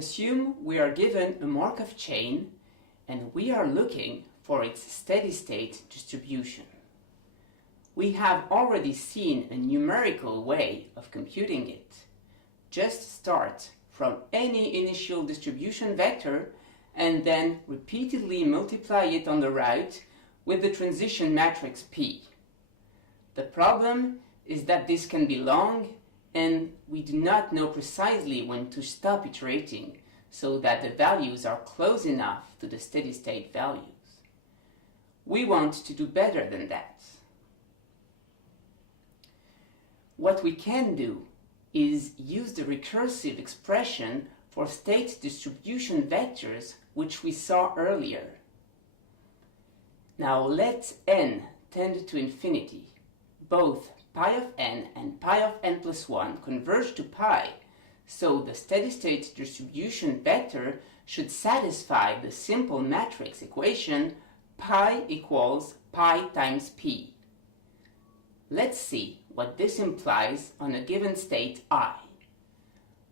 Assume we are given a Markov chain and we are looking for its steady-state distribution. We have already seen a numerical way of computing it. Just start from any initial distribution vector and then repeatedly multiply it on the right with the transition matrix P. The problem is that this can be long and we do not know precisely when to stop iterating so that the values are close enough to the steady-state values. We want to do better than that. What we can do is use the recursive expression for state distribution vectors which we saw earlier. Now let n tend to infinity. Both pi of n and pi of n plus 1 converge to pi, so the steady-state distribution vector should satisfy the simple matrix equation pi equals pi times p. Let's see what this implies on a given state I.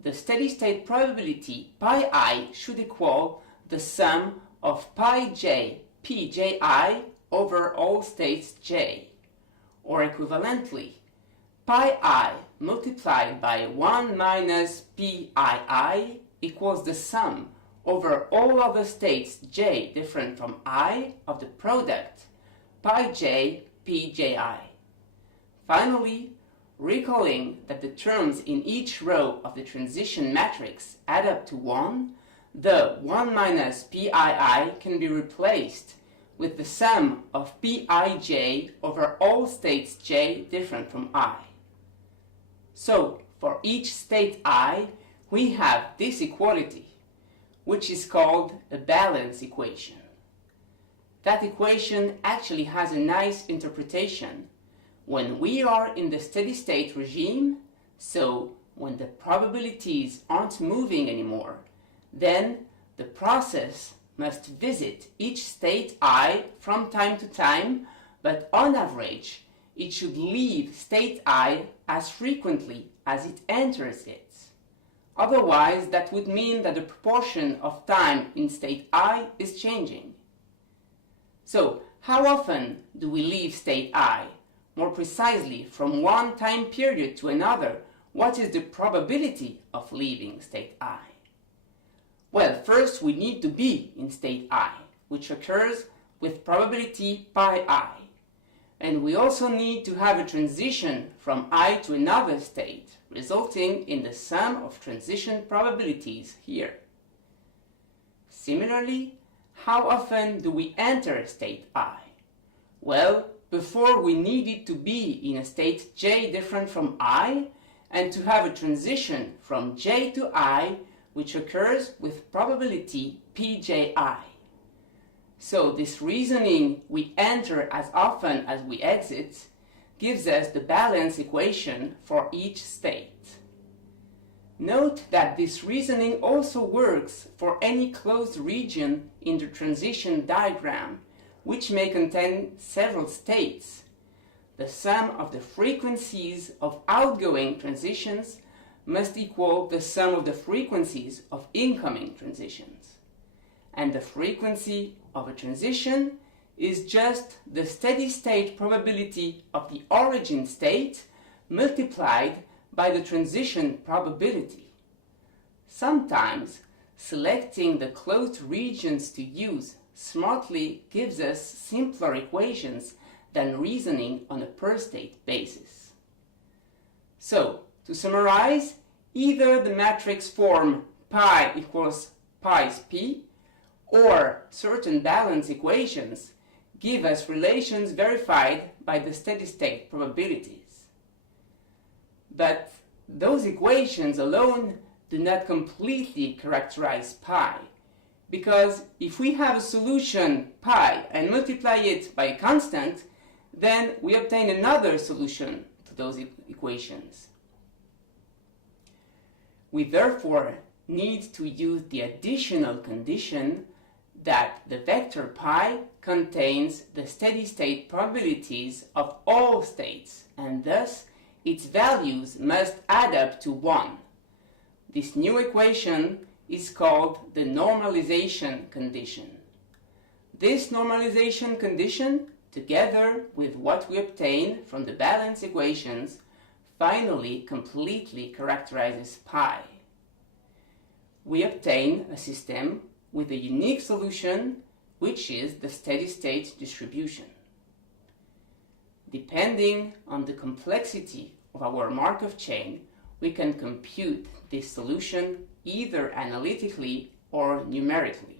The steady-state probability pi I should equal the sum of pi j pji over all states j, or equivalently, pi I multiplied by 1 minus pii equals the sum over all other states j different from I of the product pi j pji. Finally, recalling that the terms in each row of the transition matrix add up to 1, the 1 minus pii can be replaced with the sum of pij over all states j different from I. So, for each state I, we have this equality, which is called a balance equation. That equation actually has a nice interpretation. When we are in the steady-state regime, so when the probabilities aren't moving anymore, then the process must visit each state I from time to time, but on average, it should leave state I as frequently as it enters it. Otherwise, that would mean that the proportion of time in state I is changing. So, how often do we leave state I? More precisely, from one time period to another, what is the probability of leaving state I? Well, first we need to be in state I, which occurs with probability pi I. And we also need to have a transition from I to another state, resulting in the sum of transition probabilities here. Similarly, how often do we enter state I? Well, before we needed to be in a state j different from I, and to have a transition from j to I, which occurs with probability pji. So this reasoning, we enter as often as we exit, gives us the balance equation for each state. Note that this reasoning also works for any closed region in the transition diagram, which may contain several states. The sum of the frequencies of outgoing transitions must equal the sum of the frequencies of incoming transitions. And the frequency of a transition is just the steady-state probability of the origin state multiplied by the transition probability. Sometimes, selecting the closed regions to use smartly gives us simpler equations than reasoning on a per-state basis. So, to summarize, either the matrix form pi equals pi's p, or certain balance equations give us relations verified by the steady-state probabilities. But those equations alone do not completely characterize pi, because if we have a solution pi and multiply it by a constant, then we obtain another solution to those equations. We therefore need to use the additional condition that the vector pi contains the steady-state probabilities of all states, and thus its values must add up to 1. This new equation is called the normalization condition. This normalization condition, together with what we obtain from the balance equations, finally completely characterizes pi. We obtain a system with a unique solution, which is the steady-state distribution. Depending on the complexity of our Markov chain, we can compute this solution either analytically or numerically.